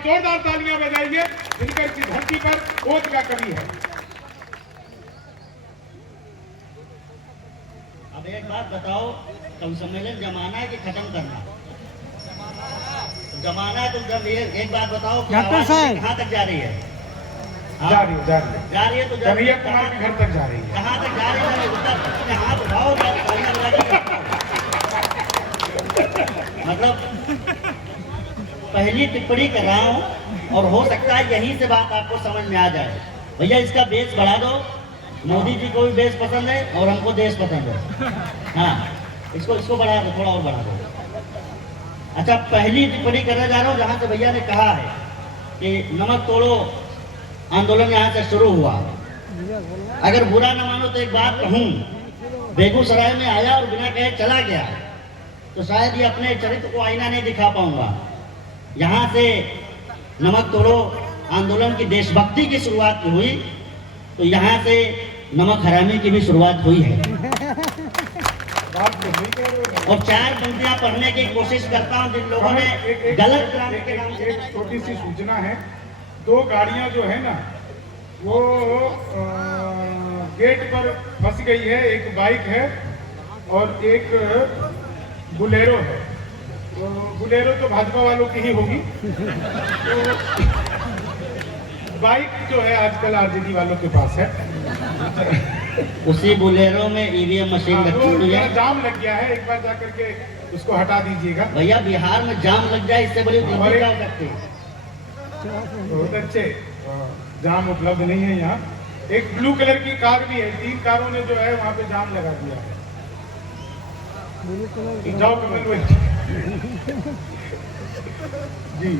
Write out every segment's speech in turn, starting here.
जोरदार तालियां बजाइए। दिनकर की धरती पर ओज का कवि है। अब एक बात बताओ, कवि सम्मेलन जमाना है कि खत्म करना? जमाना है तो जब एक बात बताओ कि आवाज कहाँ तक जा रही है? जा रही है तो कन्हैया कुमार के घर तक जा रही है। कहाँ तक जा रही है? हाथ उठाओ, मतलब पहली टिप्पणी कर रहा हूँ और हो सकता है यहीं से बात आपको समझ में आ जाए। भैया इसका बेस बढ़ा दो। मोदी जी को भी बेस पसंद है और हमको देश पसंद है। हाँ, इसको बढ़ा दो, थोड़ा और बढ़ा दो। अच्छा, पहली टिप्पणी करने जा रहा हूँ जहाँ से भैया ने कहा है कि नमक तोड़ो आंदोलन यहाँ से शुरू हुआ। अगर बुरा न मानो तो एक बात कहूँ, बेगूसराय में आया और बिना कहे चला गया तो शायद ये अपने चरित्र को आईना नहीं दिखा पाऊंगा। यहाँ से नमक तोड़ो आंदोलन की देशभक्ति की शुरुआत हुई तो यहाँ से नमक हरामी की भी शुरुआत हुई है। और 4 पंक्तियां पढ़ने की कोशिश करता हूँ जिन लोगों ने गलत क्रांति के नाम से। एक छोटी सी सूचना है, 2 गाड़ियां जो है ना वो गेट पर फंस गई है। एक बाइक है और एक बुलेरो है। तो बुलेरो तो भाजपा वालों की ही होगी, तो बाइक जो है आजकल आरजेडी वालों के पास है। उसी बुलेरो में ईवीएम मशीन रखी हुई है। जाम लग गया है, एक बार जाकर के उसको हटा दीजिएगा। भैया बिहार में जाम लग जाए इससे बड़ी क्या हो सकती है? बहुत अच्छे जाम उपलब्ध नहीं है यहाँ। एक ब्लू कलर की कार भी है, 3 कारों ने जो है वहाँ पे जाम लगा दिया है। जाओ कमल जी।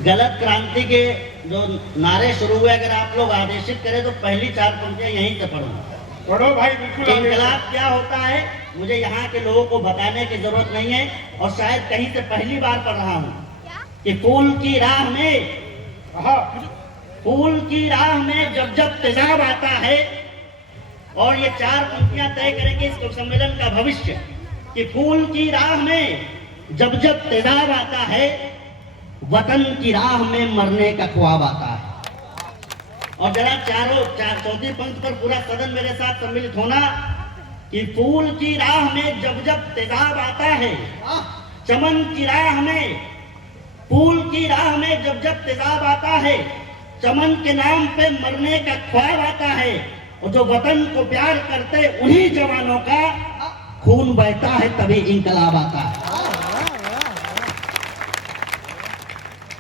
गलत क्रांति के जो नारे शुरू हुए अगर आप लोग आदेशित करें तो पहली 4 पंक्तियां यहीं से पढ़ो भाई, बिल्कुल। इंकलाब क्या होता है मुझे यहाँ के लोगों को बताने की जरूरत नहीं है और शायद कहीं से पहली बार पढ़ रहा हूँ कि फूल की राह में जब जब तेजाब आता है। और ये 4 पंक्तियां तय करेंगे इस सम्मेलन का भविष्य कि फूल की राह में जब जब तेजाब आता है, वतन की राह में मरने का ख्वाब आता है। और जरा चौथी पंक्ति पर पूरा सदन मेरे साथ सम्मिलित होना कि फूल की राह में जब जब तेजाब आता है, चमन की राह में, फूल की राह में जब जब तेजाब आता है, चमन के नाम पे मरने का ख्वाब आता है। और जो वतन को प्यार करते उन्हीं जवानों का खून बहता है तभी इंकलाब आता है।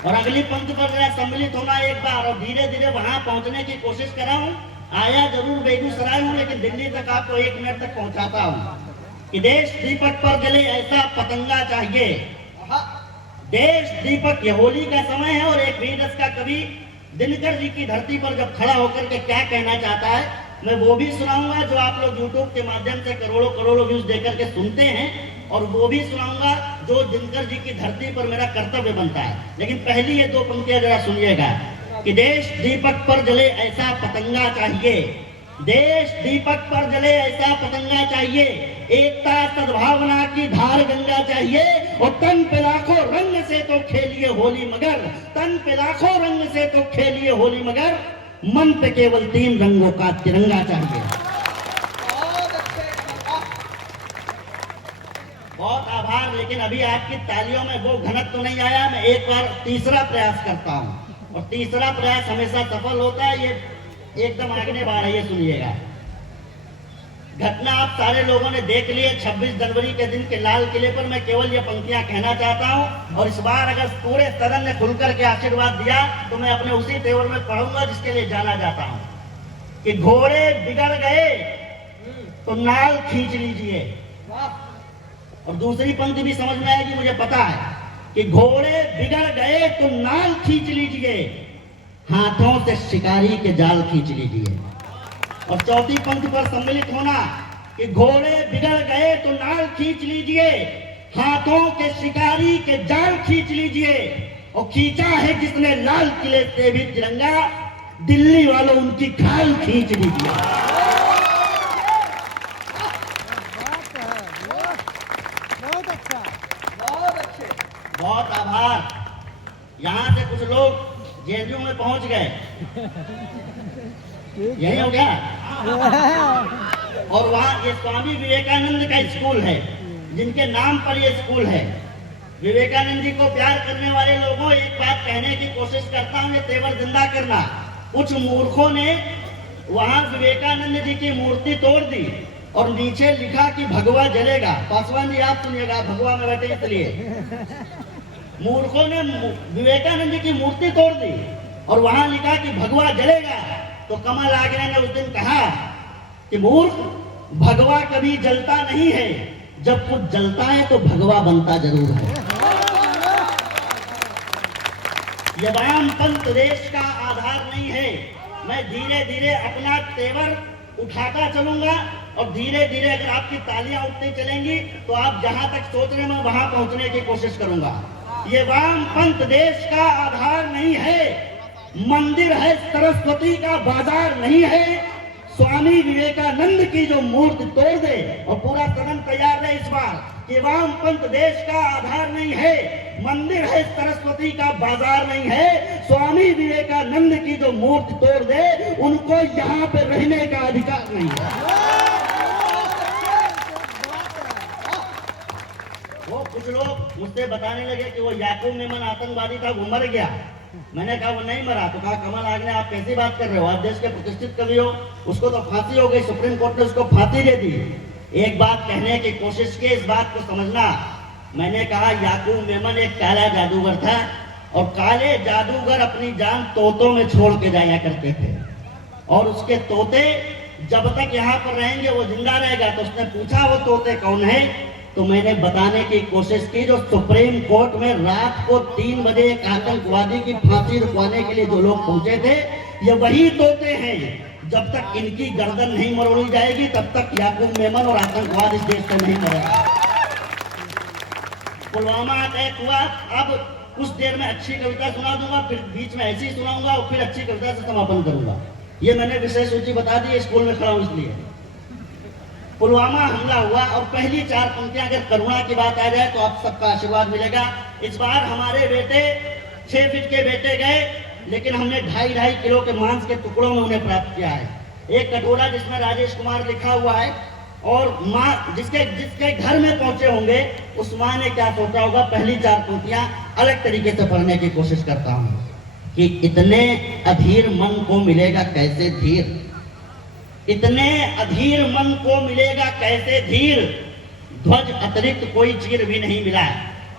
और अगली पंक्ति पर जरा सम्मिलित होना एक बार और धीरे धीरे वहां पहुंचने की कोशिश कर रहा हूं। आया जरूर बेगूसराय हूं लेकिन दिल्ली तक आपको 1 मिनट तक पहुंचाता हूं कि देश दीपक पर जले ऐसा पतंगा चाहिए। देश दीपक, ये होली का समय है और एक वीररस का कवि दिनकर जी की धरती पर जब खड़ा होकर के क्या कहना चाहता है मैं वो भी सुनाऊंगा जो आप लोग यूट्यूब के माध्यम से करोड़ों करोड़ों व्यूज देकर के सुनते हैं, और वो भी सुनाऊंगा जो दिनकर जी की धरती पर मेरा कर्तव्य बनता है। लेकिन पहली ये 2 पंक्तियां जरा सुनिएगा कि देश दीपक पर जले ऐसा पतंगा चाहिए, देश दीपक पर जले ऐसा पतंगा चाहिए, एकता सद्भावना की धार गंगा चाहिए। और तन पे लाखों रंग से तो खेलिए होली मगर, तन पे लाखों रंग से तो खेलिए होली मगर, मन पे केवल 3 रंगों का तिरंगा चाहिए। बहुत आभार, लेकिन अभी आपकी तालियों में वो घनत्व तो नहीं आया। मैं एक बार तीसरा प्रयास करता हूँ और तीसरा प्रयास हमेशा सफल होता है। ये एकदम आगे बढ़ रही है, सुनिएगा। घटना आप सारे लोगों ने देख ली है 26 जनवरी के दिन के लाल किले पर। मैं केवल ये पंक्तियां कहना चाहता हूं और इस बार अगर पूरे सदन ने खुलकर के आशीर्वाद दिया तो मैं अपने उसी तेवर में पढ़ूंगा जिसके लिए जाना जाता हूं कि घोड़े बिगड़ गए तो नाल खींच लीजिए। और दूसरी पंक्ति भी समझ में आएगी मुझे पता है कि घोड़े बिगड़ गए तो नाल खींच लीजिए, हाथों से शिकारी के जाल खींच लीजिए। और चौथी पंक्ति पर सम्मिलित होना कि घोड़े बिगड़ गए तो नाल खींच लीजिए, हाथों के शिकारी के जाल खींच लीजिए। और खींचा है जिसने लाल किले से भी तिरंगा, दिल्ली वालों उनकी खाल खींच लीजिए। बहुत आभार। यहाँ से कुछ लोग जेएनयू में पहुंच गए, यही हो गया। और वहाँ ये स्वामी विवेकानंद का स्कूल है, जिनके नाम पर ये स्कूल है। विवेकानंद जी को प्यार करने वाले लोगों, एक बात कहने की कोशिश करता हूँ, ये तेवर जिंदा करना। कुछ मूर्खों ने वहाँ विवेकानंद जी की मूर्ति तोड़ दी और नीचे लिखा कि भगवा जलेगा। पासवान जी आप सुनिएगा, भगवा में बैठे इसलिए। मूर्खों ने विवेकानंद जी की मूर्ति तोड़ दी और वहां लिखा कि भगवा जलेगा। तो कमल आगरा ने उस दिन कहा कि मूर्ख, भगवा कभी जलता नहीं है, जब कुछ जलता है तो भगवा बनता जरूर है। ये वामपंथ देश का आधार नहीं है। मैं धीरे धीरे अपना तेवर उठाता चलूंगा और धीरे धीरे अगर आपकी तालियां उठती चलेंगी तो आप जहां तक सोच रहे हैं मैं वहां पहुंचने की कोशिश करूंगा। ये वामपंथ देश का आधार नहीं है, मंदिर है, सरस्वती का बाजार नहीं है। स्वामी विवेकानंद की जो मूर्ति तोड़ दे, और पूरा सदन तैयार है इस बार कि वामपंथ देश का आधार नहीं है, मंदिर है, सरस्वती का बाजार नहीं है। स्वामी विवेकानंद की जो मूर्ति तोड़ दे, उनको यहाँ पे रहने का अधिकार नहीं है। वो कुछ लोग मुझसे बताने लगे कि वो याकूब मेमन आतंकवादी था, वो मर गया। मैंने कहा वो नहीं मरा। तो कहा कमल आगरा आप कैसी बात कर रहे हो, आप देश के प्रतिष्ठित कवि हो, उसको तो फांसी हो गई, सुप्रीम कोर्ट ने उसको फांसी दे दी। एक बात कहने की कोशिश की, इस बात को समझना। मैंने कहा याकूब मेमन एक काला जादूगर था और काले जादूगर अपनी जान तोतों में छोड़ के जाया करते थे और उसके तोते जब तक यहाँ पर रहेंगे वो जिंदा रहेगा। तो उसने पूछा वो तोते कौन है, तो मैंने बताने की कोशिश की जो सुप्रीम कोर्ट में रात को 3 बजे एक आतंकवादी की फांसी रुकवाने के लिए जो लोग पहुंचे थे, ये वही तोते हैं। जब तक इनकी गर्दन नहीं मरोड़ी जाएगी तब तक याकूब मेमन और आतंकवाद इस देश से नहीं मरेगा। पुलवामा अटैक हुआ, अब कुछ देर में अच्छी कविता सुना दूंगा, फिर बीच में ऐसी सुनाऊंगा और फिर अच्छी कविता से समापन करूंगा। ये मैंने विषय सूची बता दी, स्कूल में खड़ा हूं इसलिए। पुलवामा हमला हुआ और पहली 4 पंक्तियां अगर करुणा की बात आ जाए तो आप सबका आशीर्वाद मिलेगा। इस बार हमारे बेटे 6 फीट के बेटे गए, लेकिन हमने 2.5 किलो के मांस के टुकड़ों में उन्हें प्राप्त किया है। एक कटोरा जिसमें राजेश कुमार लिखा हुआ है, और माँ जिसके घर में पहुंचे होंगे उस माँ ने क्या सोचा होगा। पहली 4 पंक्तियां अलग तरीके से पढ़ने की कोशिश करता हूँ कि इतने अधीर मन को मिलेगा कैसे धीर, इतने अधीर मन को मिलेगा कैसे धीर, ध्वज अतिरिक्त कोई चीर भी नहीं मिला।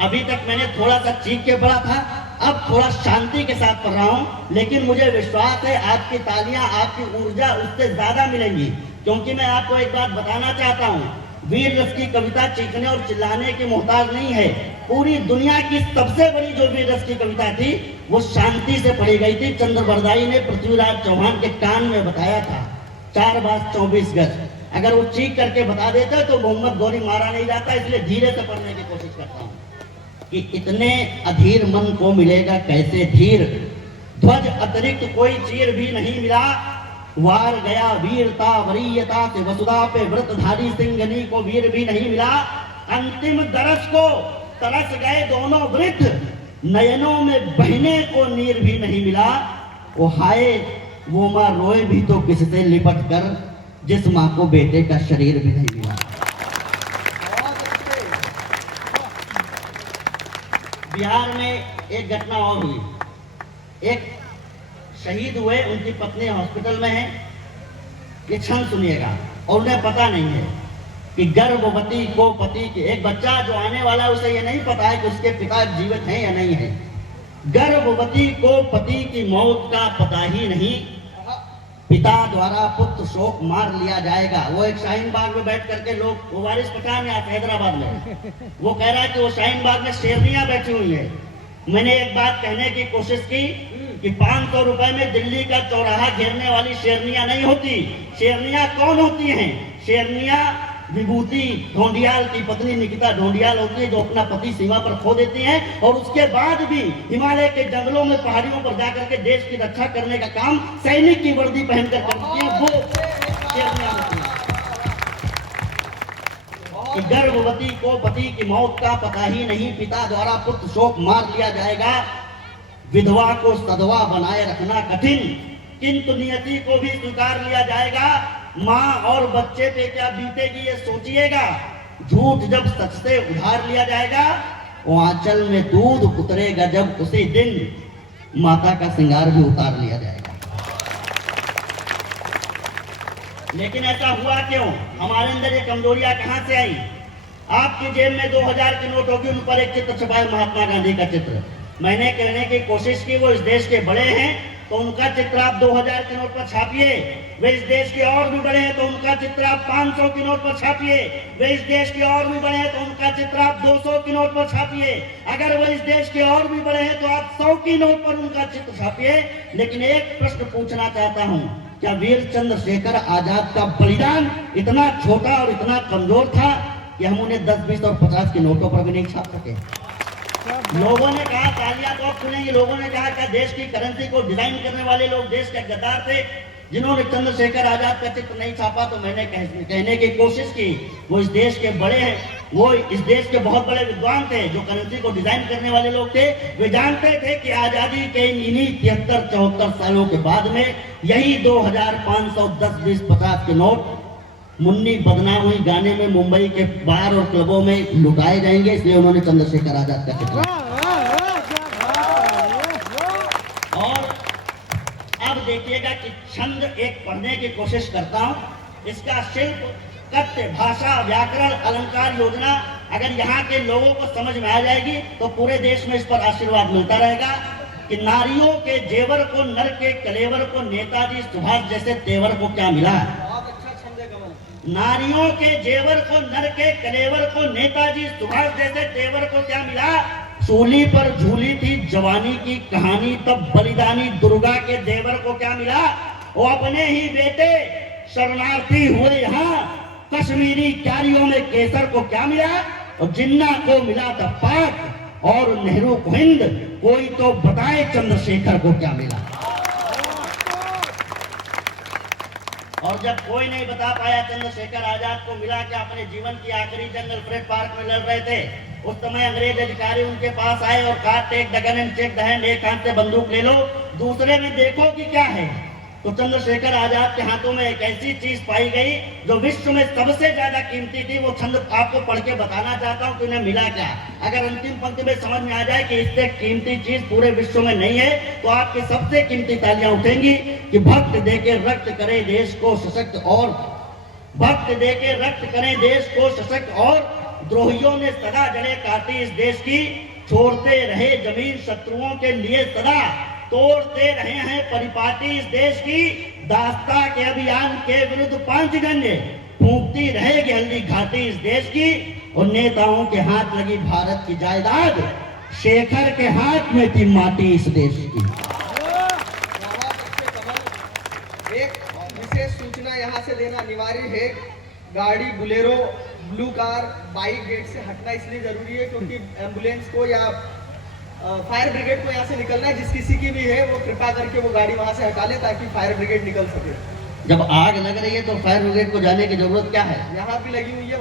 अभी तक मैंने थोड़ा सा चीख के पढ़ा था, अब थोड़ा शांति के साथ पढ़ रहा हूं, लेकिन मुझे विश्वास है आपकी तालियां, आपकी ऊर्जा उससे ज्यादा मिलेंगी। क्योंकि मैं आपको एक बात बताना चाहता हूं, वीर रस की कविता चीखने और चिल्लाने की मोहताज नहीं है। पूरी दुनिया की सबसे बड़ी जो वीर रस की कविता थी वो शांति से पढ़ी गई थी। चंद्रबरदाई ने पृथ्वीराज चौहान के कान में बताया था, 4 बाज 24 गज। अगर वो चीख करके बता देते तो मोहम्मद गौरी मारा नहीं जाता। इसलिए धीरे से पढ़ने की कोशिश करता हूँ कि इतने अधीर मन को मिलेगा कैसे धीर, ध्वज अतिरिक्त कोई चीर भी नहीं मिला। वार गया वीरता वरीयता से वसुधा पे व्रतधारी सिंगनी को वीर भी नहीं मिला। अंतिम दरस को तरस गए दोनों वृद्ध, नयनों में बहने को नीर भी नहीं मिला। वो हाय वो माँ रोए भी तो किससे लिपट कर, जिस माँ को बेटे का शरीर भी नहीं मिला। बिहार में एक घटना और हुई, एक शहीद हुए, उनकी पत्नी हॉस्पिटल में है। ये क्षण सुनिएगा। और उन्हें पता नहीं है कि गर्भवती को पति के, एक बच्चा जो आने वाला है उसे ये नहीं पता है कि उसके पिता जीवित हैं या नहीं है। गर्भवती को पति की मौत का पता ही नहीं, पिता द्वारा पुत्र शोक मार लिया जाएगा। वो एक शाहीन बाग में बैठ करके लोग, वो वारिस पठान है हैदराबाद में, वो कह रहा है कि वो शाहीन बाग में शेरनियां बैठी हुई है। मैंने एक बात कहने की कोशिश की कि 500 रुपए में दिल्ली का चौराहा घेरने वाली शेरनियां नहीं होती। शेरनियां कौन होती हैं? शेरनियां विभूति ढोंडियाल की पत्नी निकिता ढोंडियाल होती है, जो अपना पति सीमा पर खो देती हैं और उसके बाद भी हिमालय के जंगलों में पहाड़ियों पर जाकर के देश की रक्षा करने का काम सैनिक की वर्दी पहनकर करती हैं। वो शेरनियां होती हैं। कि गर्भवती को पति की मौत का पता ही नहीं, पिता द्वारा पुत्र शोक मार लिया जाएगा। विधवा को सधवा बनाए रखना कठिन, किंतु नियति को भी स्वीकार लिया जाएगा। माँ और बच्चे पे क्या बीतेगी ये सोचिएगा। झूठ जब सच से उधार लिया जाएगा, वो आंचल में दूध उतरेगा जब उसी दिन माता का श्रृंगार भी उतार लिया जाएगा। लेकिन ऐसा हुआ क्यों? हमारे अंदर ये कमजोरियां कहां से आई? आपकी जेब में 2000 की नोट होगी, उन पर एक चित्र छपा है, महात्मा गांधी का चित्र। मैंने कहने की कोशिश की वो इस देश के बड़े हैं तो उनका चित्र आप 2000 की नोट पर छापिए। वे इस देश के और भी बड़े हैं तो उनका चित्र आप 500 की नोट पर छापिए। वे इस देश के और भी बड़े हैं तो उनका चित्र आप 200 की नोट पर छापिए। अगर वो इस देश के और भी बड़े हैं तो आप 100 की नोट पर उनका चित्र छापिए। लेकिन एक प्रश्न पूछना चाहता हूं, क्या वीर चंद्रशेखर आजाद का बलिदान इतना छोटा और इतना कमजोर था कि हम उन्हें 10, 20 और 50 के नोटों पर भी नहीं छाप सके? लोगों ने कहा, तालियां तो आप सुनेंगे, लोगों ने कहा कि देश की करेंसी को डिजाइन करने वाले लोग देश के गद्दार थे जिन्होंने चंद्रशेखर आजाद का चित्र नहीं छापा। तो मैंने कहने की कोशिश की वो इस देश के बड़े हैं, वो इस देश के बहुत बड़े विद्वान थे। जो करेंसी को डिजाइन करने वाले लोग थे वे जानते थे कि आजादी के इन्हीं 73-74 सालों के बाद में यही 2510, 20, 50 के नोट मुन्नी बदनाम हुई गाने में मुंबई के बार और क्लबों में लुटाए जाएंगे। इसलिए उन्होंने चंद्रशेखर आजाद का चित्र। और अब देखिएगा कि छंद एक पढ़ने की कोशिश करता हूं। इसका शिल्प, कथ्य, भाषा, व्याकरण, अलंकार योजना अगर यहाँ के लोगों को समझ में आ जाएगी तो पूरे देश में इस पर आशीर्वाद मिलता रहेगा कि नारियों के जेवर को, नर के कलेवर को, नेताजी सुभाष जैसे तेवर को क्या मिला। नारियों के जेवर को, नर के कलेवर को, नेताजी सुभाष जैसे तेवर को क्या मिला? सूली पर झूली थी जवानी की कहानी, तब बलिदानी दुर्गा के देवर को क्या मिला? वो अपने ही बेटे शरणार्थी हुए यहाँ कश्मीरी क्यारियों में केसर को क्या मिला? और जिन्ना को मिला था पाक और नेहरू को हिंद। कोई तो बताए चंद्रशेखर को क्या मिला? और जब कोई नहीं बता पाया चंद्रशेखर आजाद को मिला क्या, अपने जीवन की आखिरी जंग अल्फ्रेड पार्क में लड़ रहे थे, उस समय अंग्रेज अधिकारी उनके पास आए और कहा take the gun and check the hand, एक हाथ से बंदूक ले लो, दूसरे में देखो कि क्या है। तो चंद्रशेखर आजाद के हाथों में एक ऐसी चीज पाई गई जो विश्व में सबसे ज्यादा कीमती थी। वो छंद आपको पढ़ के बताना चाहता हूँ कि उन्हें मिला क्या। अगर अंतिम पंक्ति में समझ में आ जाए कि इससे कीमती चीज पूरे विश्व में नहीं है तो आपकी सबसे कीमती तालियां उठेंगी कि भक्त देके रक्त करे देश को सशक्त, और भक्त देके रक्त करे देश को सशक्त, और द्रोहियों ने सदा जड़े काटी इस देश की, छोड़ते रहे जमीन शत्रुओं के लिए सदा, तोड़ते रहे हैं परिपाटी इस देश की, दास्ता के अभियान के विरुद्ध पांचजन्य फूंकती रहेगी हल्दी घाटी इस देश की, और नेताओं के हाथ लगी भारत की जायदाद, शेखर के हाथ में थी माटी इस देश की। एक विशेष सूचना यहाँ से देना अनिवार्य है। गाड़ी Bolero, blue car, bike gate से हटना इसलिए जरूरी है क्योंकि एम्बुलेंस को या फायर ब्रिगेड को यहाँ से निकलना है। जिस किसी की भी है वो कृपा करके वो गाड़ी वहाँ से हटा ले ताकि फायर ब्रिगेड निकल सके। जब आग लग रही है तो फायर ब्रिगेड को जाने की जरूरत क्या है? यहाँ भी लगी हुई है।